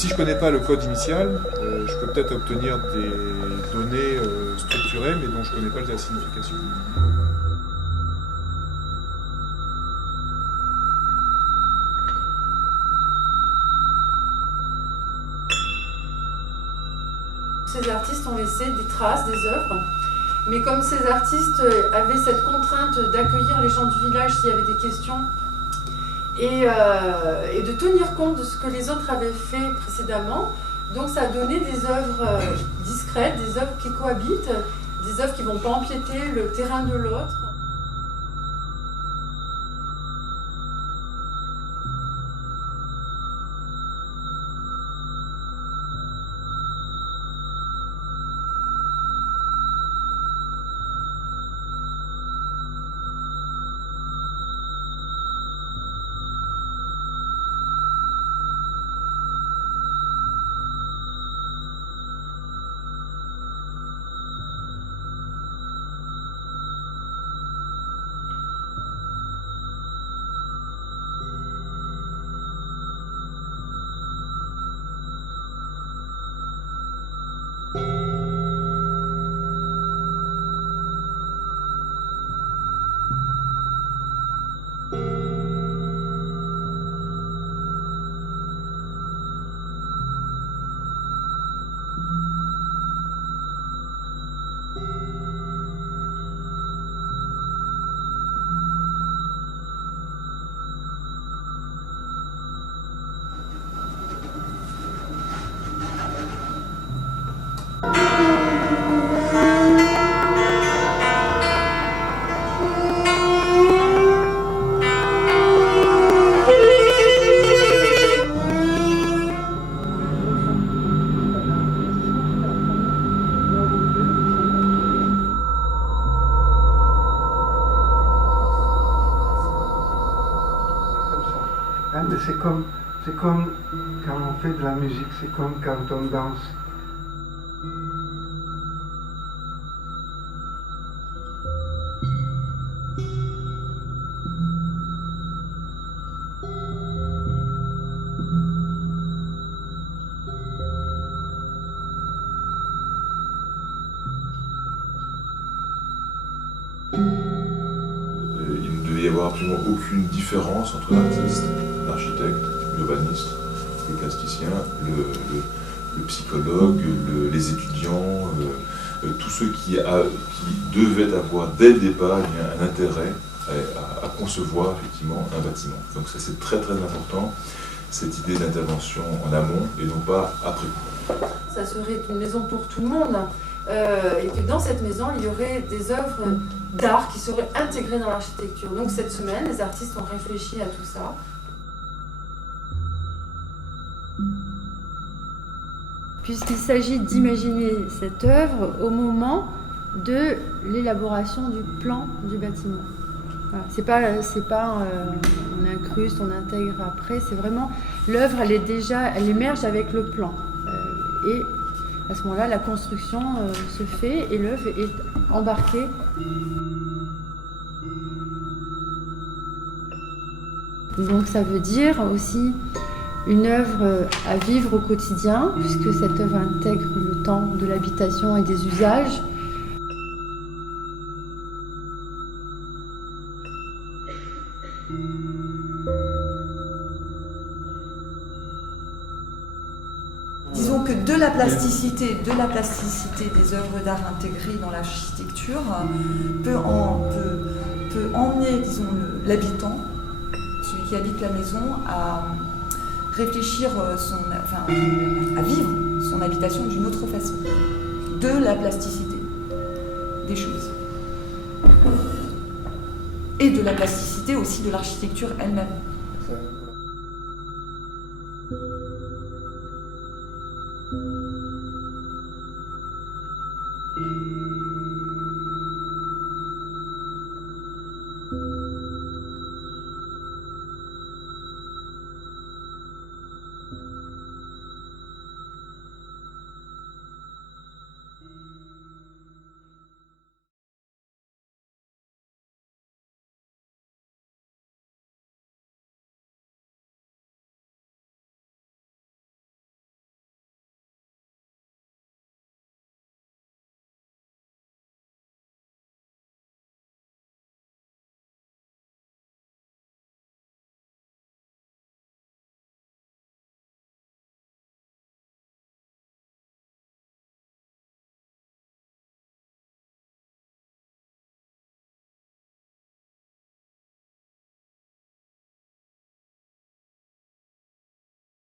si je ne connais pas le code initial, je peux peut-être obtenir des données structurées, mais dont je ne connais pas la signification. Ces artistes ont laissé des traces, des œuvres, mais comme ces artistes avaient cette contrainte d'accueillir les gens du village s'il y avait des questions et de tenir compte de ce que les autres avaient fait précédemment, donc ça a donné des œuvres discrètes, des œuvres qui cohabitent, des œuvres qui ne vont pas empiéter le terrain de l'autre. C'est comme quand on fait de la musique, c'est comme quand on danse. Il ne devait y avoir absolument aucune différence entre l'artiste, l'architecte, l'urbaniste, le plasticien, le psychologue, les étudiants, tous ceux qui devaient avoir dès le départ un intérêt à concevoir effectivement un bâtiment. Donc ça c'est très très important, cette idée d'intervention en amont et non pas après coup. Ça serait une maison pour tout le monde et que dans cette maison il y aurait des œuvres d'art qui seraient intégrées dans l'architecture. Donc cette semaine les artistes ont réfléchi à tout ça. Puisqu'il s'agit d'imaginer cette œuvre au moment de l'élaboration du plan du bâtiment. Voilà. C'est pas on incruste, on intègre après, c'est vraiment l'œuvre, elle émerge avec le plan. Et à ce moment-là, la construction se fait et l'œuvre est embarquée. Donc ça veut dire aussi une œuvre à vivre au quotidien, puisque cette œuvre intègre le temps de l'habitation et des usages. Disons que de la plasticité des œuvres d'art intégrées dans l'architecture peut emmener, disons, l'habitant, celui qui habite la maison, à réfléchir, à vivre son habitation d'une autre façon, de la plasticité des choses. Et de la plasticité aussi de l'architecture elle-même.